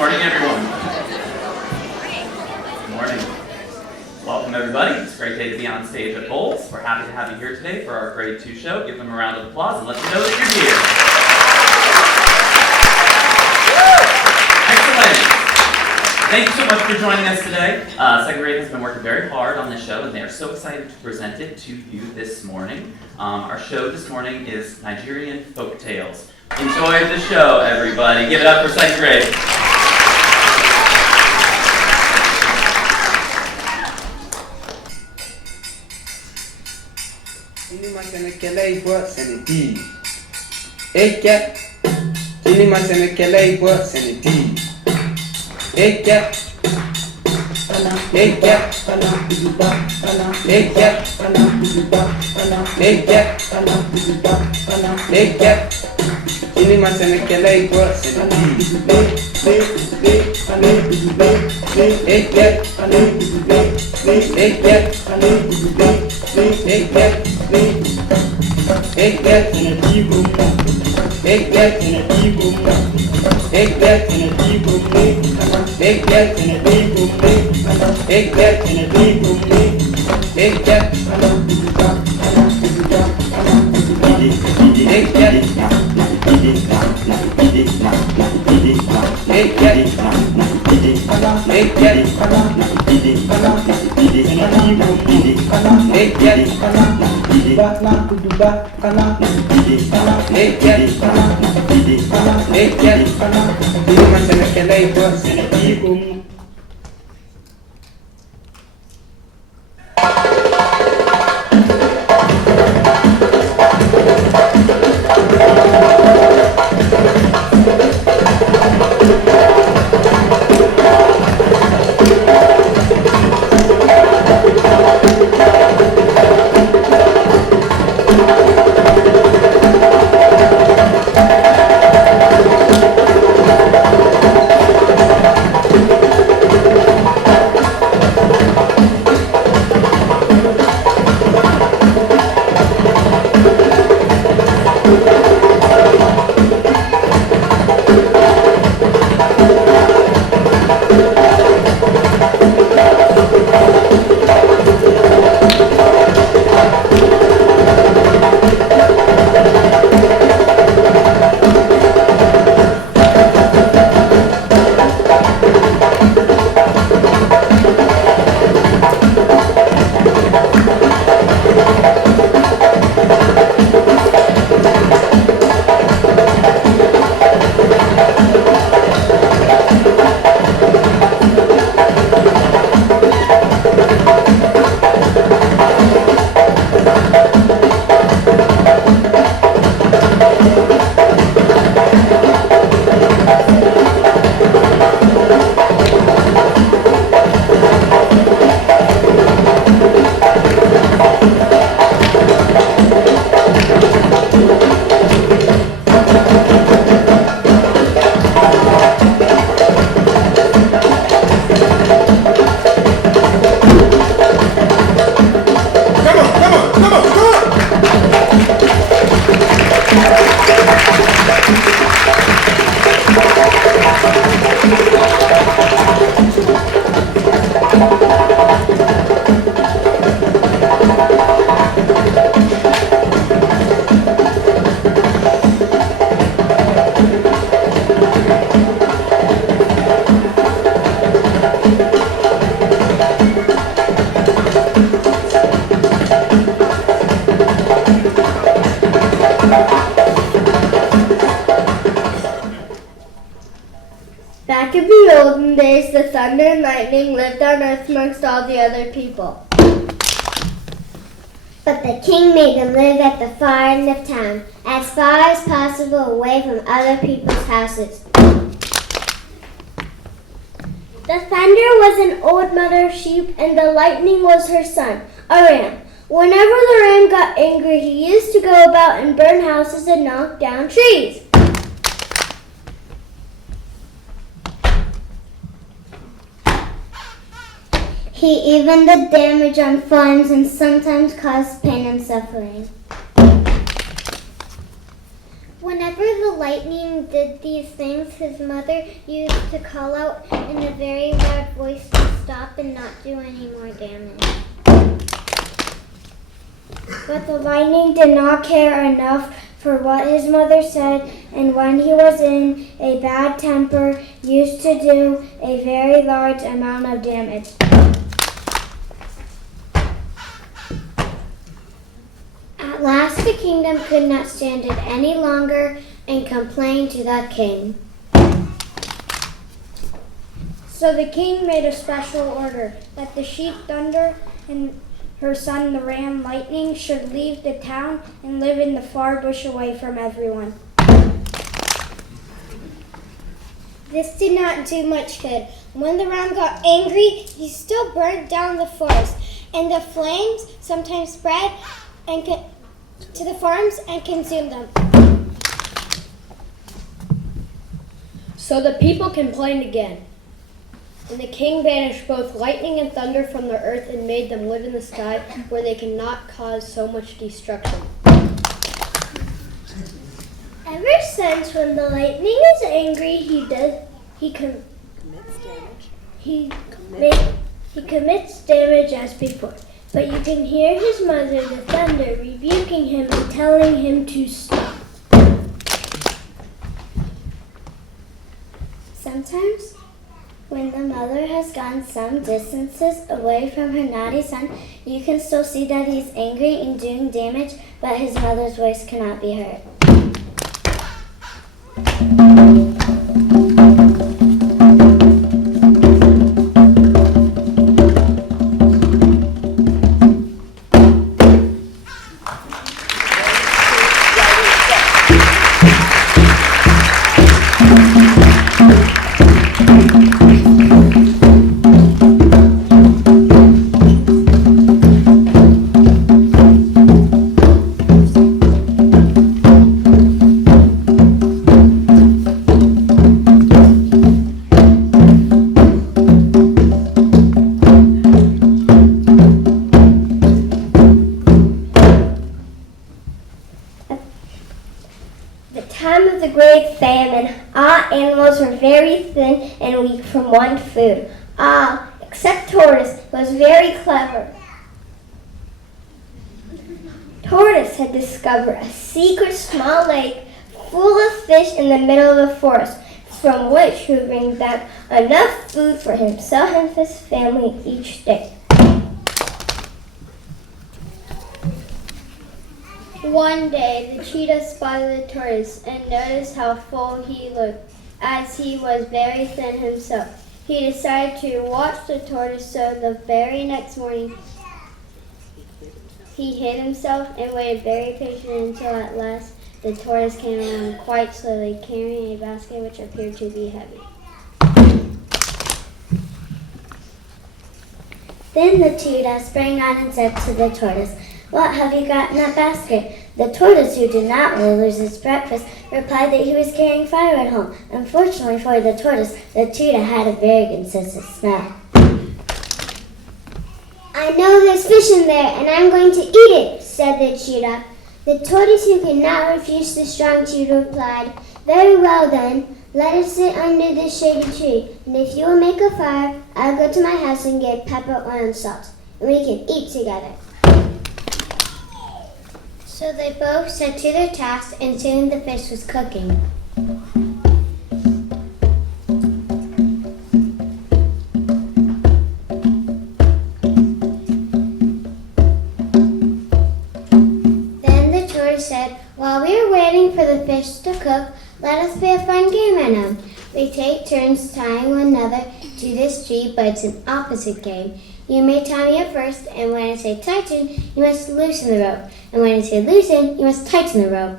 morning, everyone. Good morning. Welcome, everybody. It's a great day to be on stage at Bolles. We're happy to have you here today for our Grade 2 show. Give them a round of applause and let them know that you're here. Excellent. Thank you so much for joining us today. Second grade has been working very hard on this show, and they are so excited to present it to you this morning. Our show this morning is Nigerian Folk Tales. Enjoy the show, everybody. Give it up for second grade. Back in the olden days, the thunder and lightning lived on earth amongst all the other people. But the king made them live at the far end of town, as far as possible away from other people's houses. The thunder was an old mother sheep, and the lightning was her son, a ram. Whenever the ram got angry, he used to go about and burn houses and knock down trees. He even did damage on farms and sometimes caused pain and suffering. Whenever the lightning did these things, his mother used to call out in a very loud voice to stop and not do any more damage. But the lightning did not care enough for what his mother said, and when he was in a bad temper, used to do a very large amount of damage. At last the kingdom could not stand it any longer and complained to the king. So the king made a special order that the sheep Thunder and her son the ram Lightning should leave the town and live in the far bush away from everyone. This did not do much good. When the ram got angry, he still burned down the forest, and the flames sometimes spread to the farms and consumed them. So the people complained again. And the king banished both lightning and thunder from the earth and made them live in the sky where they cannot cause so much destruction. Ever since when the lightning is angry, he commits damage as before. But you can hear his mother, the thunder, rebuking him and telling him to stop. Sometimes, when the mother has gone some distances away from her naughty son, you can still see that he's angry and doing damage, but his mother's voice cannot be heard. Animals were very thin and weak from want of food. Except Tortoise was very clever. Tortoise had discovered a secret small lake full of fish in the middle of the forest, from which he would bring back enough food for himself and his family each day. One day, the cheetah spotted the tortoise and noticed how full he looked, as he was very thin himself. He decided to watch the tortoise, so the very next morning he hid himself and waited very patiently until at last the tortoise came around quite slowly, carrying a basket which appeared to be heavy. Then the cheetah sprang on and said to the tortoise, "What have you got in that basket?" The tortoise, who did not want to lose his breakfast, replied that he was carrying firewood home. Unfortunately for the tortoise, the cheetah had a very consistent smell. "I know there's fish in there, and I'm going to eat it," said the cheetah. The tortoise, who could not refuse the strong cheetah, replied, "Very well then, let us sit under this shady tree, and if you will make a fire, I'll go to my house and get pepper, oil, and salt, and we can eat together." So they both set to their task, and soon the fish was cooking. Then the tortoise said, "While we are waiting for the fish to cook, let us play a fun game I know. We take turns tying one another to this tree, but it's an opposite game. You may tie me up first, and when I say tighten, you must loosen the rope. And when I say loosen, you must tighten the rope."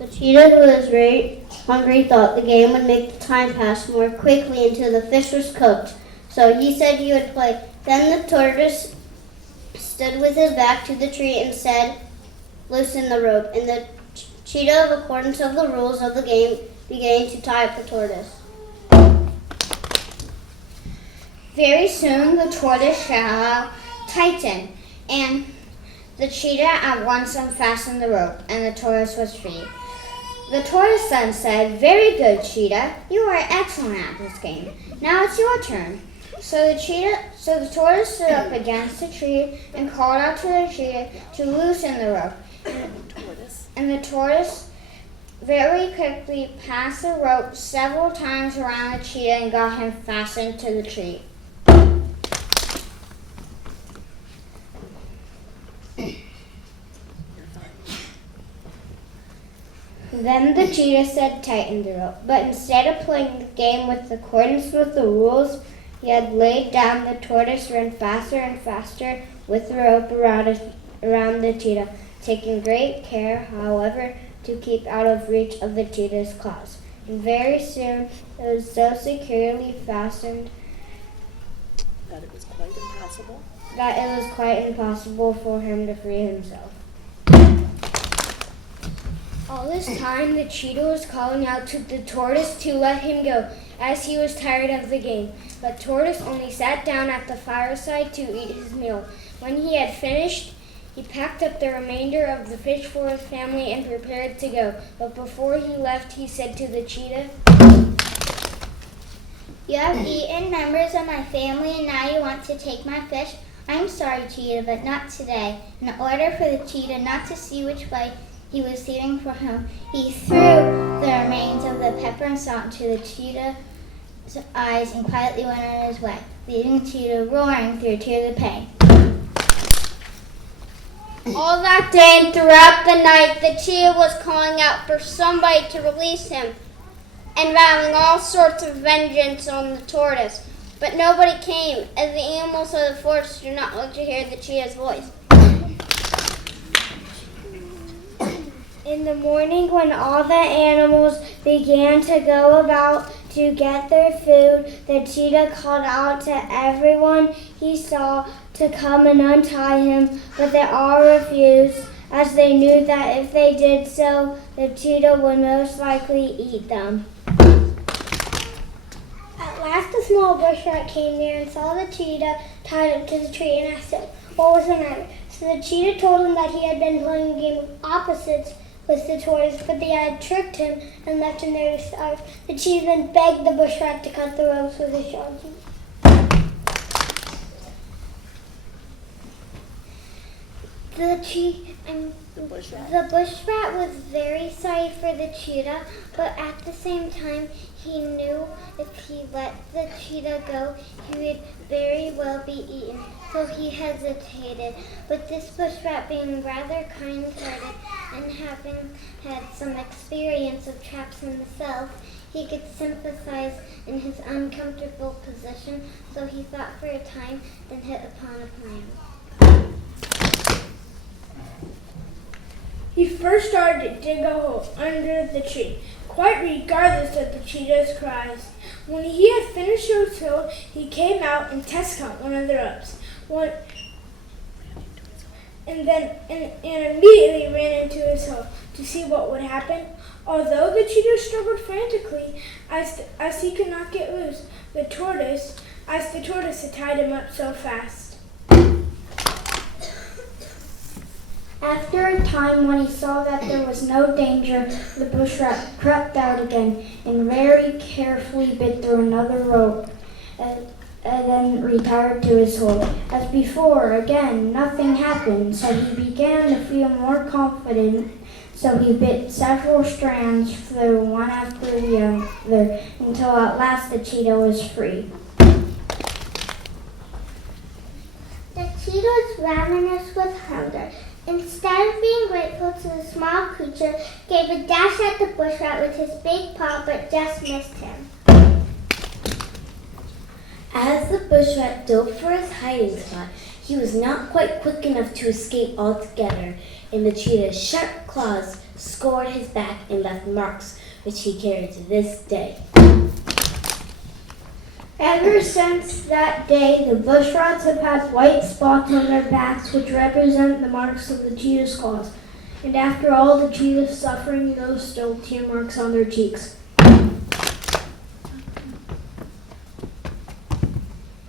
The cheetah, who was very hungry, thought the game would make the time pass more quickly until the fish was cooked. So he said he would play. Then the tortoise stood with his back to the tree and said, "Loosen the rope." And the cheetah, in accordance with the rules of the game, began to tie up the tortoise. Very soon the tortoise shall tighten, and The cheetah at once unfastened the rope, and the tortoise was free. The tortoise then said, "Very good, cheetah. You are excellent at this game. Now it's your turn." So the tortoise stood up against a tree and called out to the cheetah to loosen the rope. And the tortoise very quickly passed the rope several times around the cheetah and got him fastened to the tree. Then the cheetah said tighten the rope, but instead of playing the game with accordance with the rules he had laid down, the tortoise ran faster and faster with the rope around the cheetah, taking great care, however, to keep out of reach of the cheetah's claws. And very soon it was so securely fastened That it was quite impossible for him to free himself. All this time, the cheetah was calling out to the tortoise to let him go, as he was tired of the game. But Tortoise only sat down at the fireside to eat his meal. When he had finished, he packed up the remainder of the fish for his family and prepared to go. But before he left, he said to the cheetah, "You have eaten members of my family, and now you want to take my fish? I'm sorry, cheetah, but not today." In order for the cheetah not to see which way he was steering for home, he threw the remains of the pepper and salt into the cheetah's eyes and quietly went on his way, leaving the cheetah roaring through tears of pain. All that day and throughout the night, the cheetah was calling out for somebody to release him and vowing all sorts of vengeance on the tortoise. But nobody came, as the animals of the forest do not like to hear the cheetah's voice. In the morning, when all the animals began to go about to get their food, the cheetah called out to everyone he saw to come and untie him, but they all refused, as they knew that if they did so, the cheetah would most likely eat them. At last, a small bush rat came near and saw the cheetah tied up to the tree and asked him what was the matter. So the cheetah told him that he had been playing a game of opposites with the tortoise, but they had tricked him and left him there to starve. The cheetah then begged the bush rat to cut the ropes with his sharp teeth. The bush rat was very sorry for the cheetah, but at the same time, he knew if he let the cheetah go, he would very well be eaten. So he hesitated. But this bush rat, being rather kind-hearted and having had some experience of traps himself, he could sympathize in his uncomfortable position. So he thought for a time, then hit upon a plan. He first started to dig a hole under the tree, quite regardless of the cheetah's cries. When he had finished his hole, he came out and tested out one of the ropes, and immediately ran into his hole to see what would happen. Although the cheetah struggled frantically as he could not get loose, the tortoise had tied him up so fast. After a time, when he saw that there was no danger, the bush rat crept out again and very carefully bit through another rope and then retired to his hole. As before, again, nothing happened, so he began to feel more confident. So he bit several strands through one after the other until at last the cheetah was free. The cheetah was ravenous with hunger. Instead of being grateful to the small creature, gave a dash at the bush rat with his big paw, but just missed him. As the bush rat dove for his hiding spot, he was not quite quick enough to escape altogether, and the cheetah's sharp claws scored his back and left marks which he carried to this day. Ever since that day, the bush rats have had white spots on their backs which represent the marks of the cheetah's claws. And after all the cheetah's suffering, those still tear marks on their cheeks.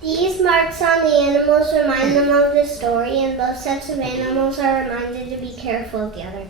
The These marks on the animals remind them of the story, and both sets of animals are reminded to be careful together.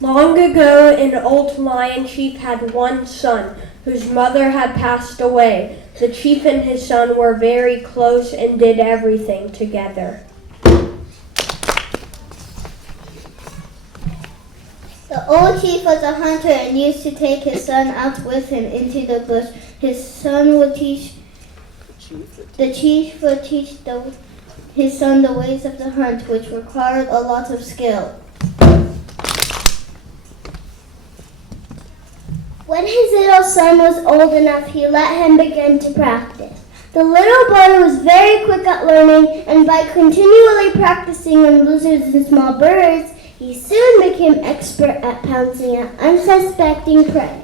Long ago, an old lion chief had one son, whose mother had passed away. The chief and his son were very close and did everything together. The old chief was a hunter and used to take his son out with him into the bush. The chief would teach his son the ways of the hunt, which required a lot of skill. When his little son was old enough, he let him begin to practice. The little boy was very quick at learning, and by continually practicing on lizards and small birds, he soon became expert at pouncing at unsuspecting prey.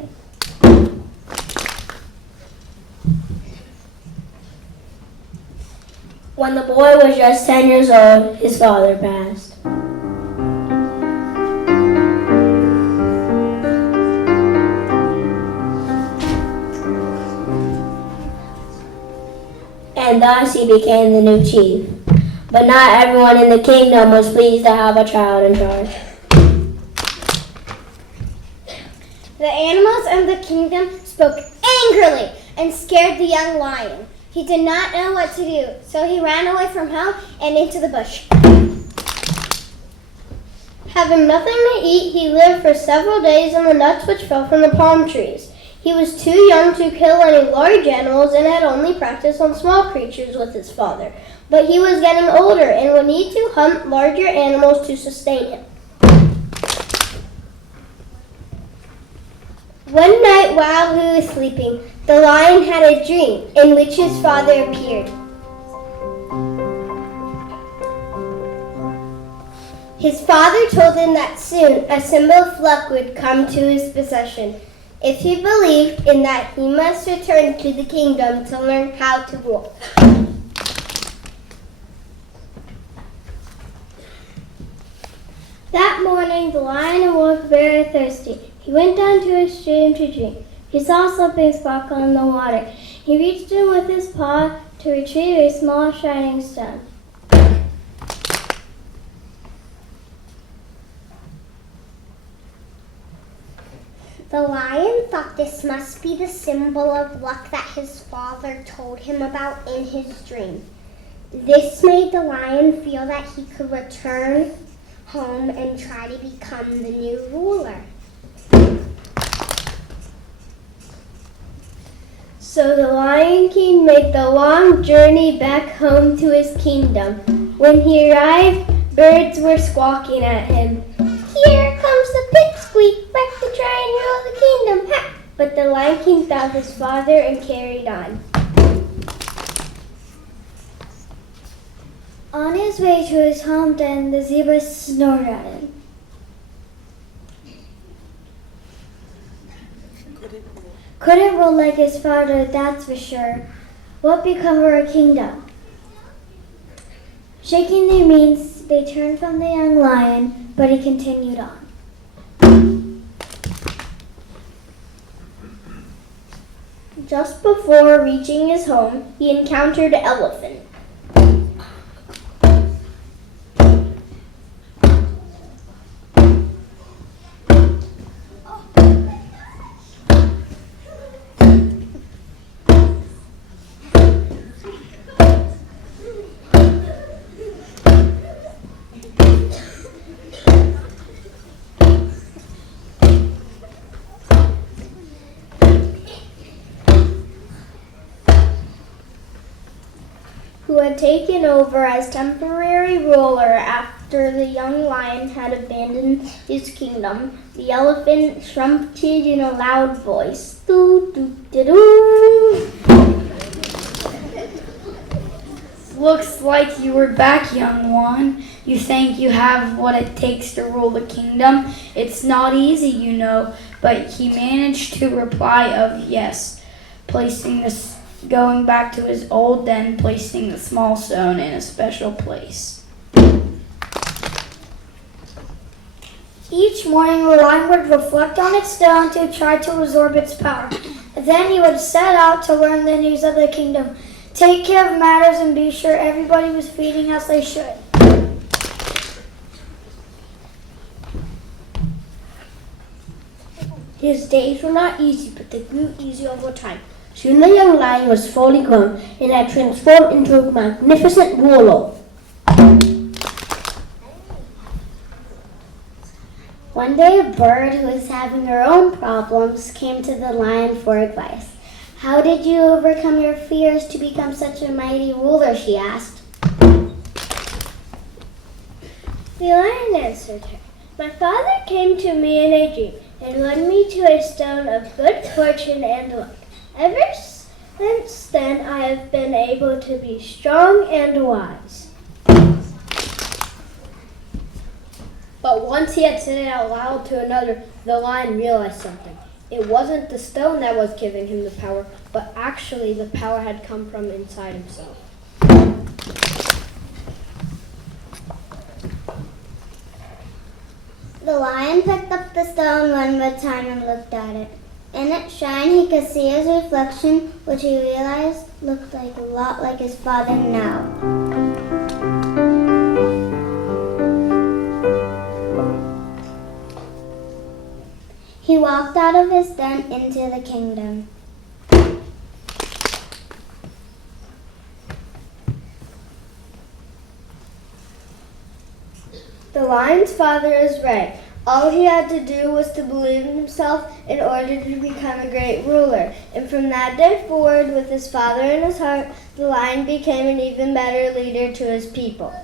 When the boy was just 10 years old, his father passed. And thus he became the new chief. But not everyone in the kingdom was pleased to have a child in charge. The animals of the kingdom spoke angrily and scared the young lion. He did not know what to do, so he ran away from home and into the bush. Having nothing to eat, he lived for several days on the nuts which fell from the palm trees. He was too young to kill any large animals and had only practiced on small creatures with his father. But he was getting older and would need to hunt larger animals to sustain him. One night while he was sleeping, the lion had a dream in which his father appeared. His father told him that soon a symbol of luck would come to his possession. if he believed in that he must return to the kingdom to learn how to rule. That morning, the lion awoke very thirsty. He went down to a stream to drink. He saw something sparkle in the water. He reached in with his paw to retrieve a small shining stone. The lion thought this must be the symbol of luck that his father told him about in his dream. This made the lion feel that he could return home and try to become the new ruler. So the Lion King made the long journey back home to his kingdom. When he arrived, birds were squawking at him. Here comes the pipsqueak, back to try and rule the kingdom. Ha! But the Lion King thought his father and carried on. On his way to his home den, the zebra snorted at him. Couldn't rule like his father, that's for sure. What become of our kingdom? Shaking their manes, they turned from the young lion, but he continued on. Just before reaching his home, he encountered an elephant. Who had taken over as temporary ruler after the young lion had abandoned his kingdom. The elephant trumpeted in a loud voice. Doo, doo, doo, doo. Looks like you were back, young one. You think you have what it takes to rule the kingdom? It's not easy, you know, but he managed to reply of yes, going back to his old den, placing the small stone in a special place. Each morning, the lion would reflect on its stone to try to absorb its power. Then he would set out to learn the news of the kingdom, take care of matters, and be sure everybody was feeding as they should. His days were not easy, but they grew easy over time. Soon the young lion was fully grown and had transformed into a magnificent ruler. One day, a bird who was having her own problems came to the lion for advice. How did you overcome your fears to become such a mighty ruler? She asked. The lion answered her, my father came to me in a dream and led me to a stone of good fortune and luck. Ever since then, I have been able to be strong and wise. But once he had said it out loud to another, the lion realized something. It wasn't the stone that was giving him the power, but actually the power had come from inside himself. The lion picked up the stone one more time and looked at it. In its shine, he could see his reflection, which he realized looked like a lot like his father now. He walked out of his den into the kingdom. The lion's father is right. All he had to do was to believe in himself in order to become a great ruler. And from that day forward, with his father in his heart, the lion became an even better leader to his people.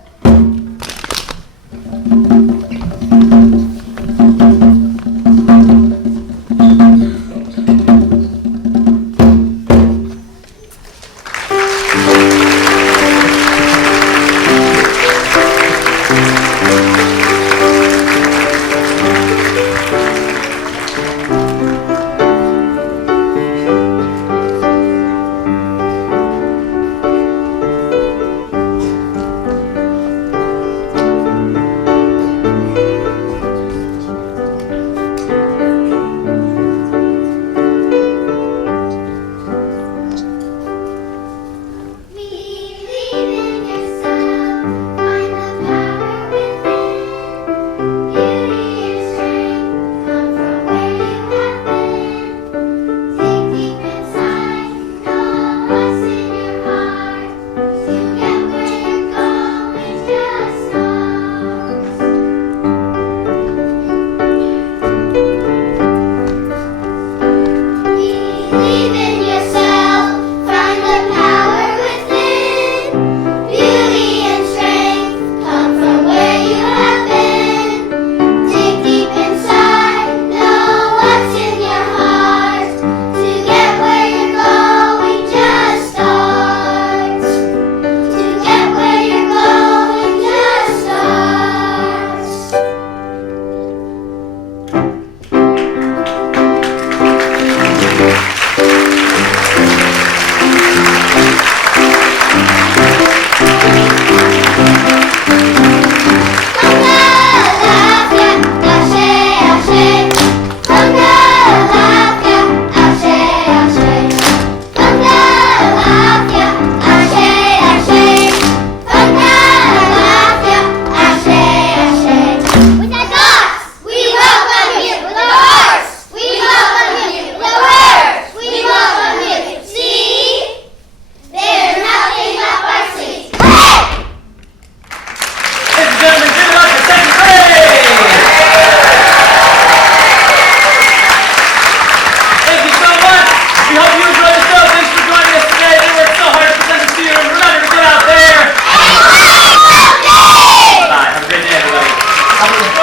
Howard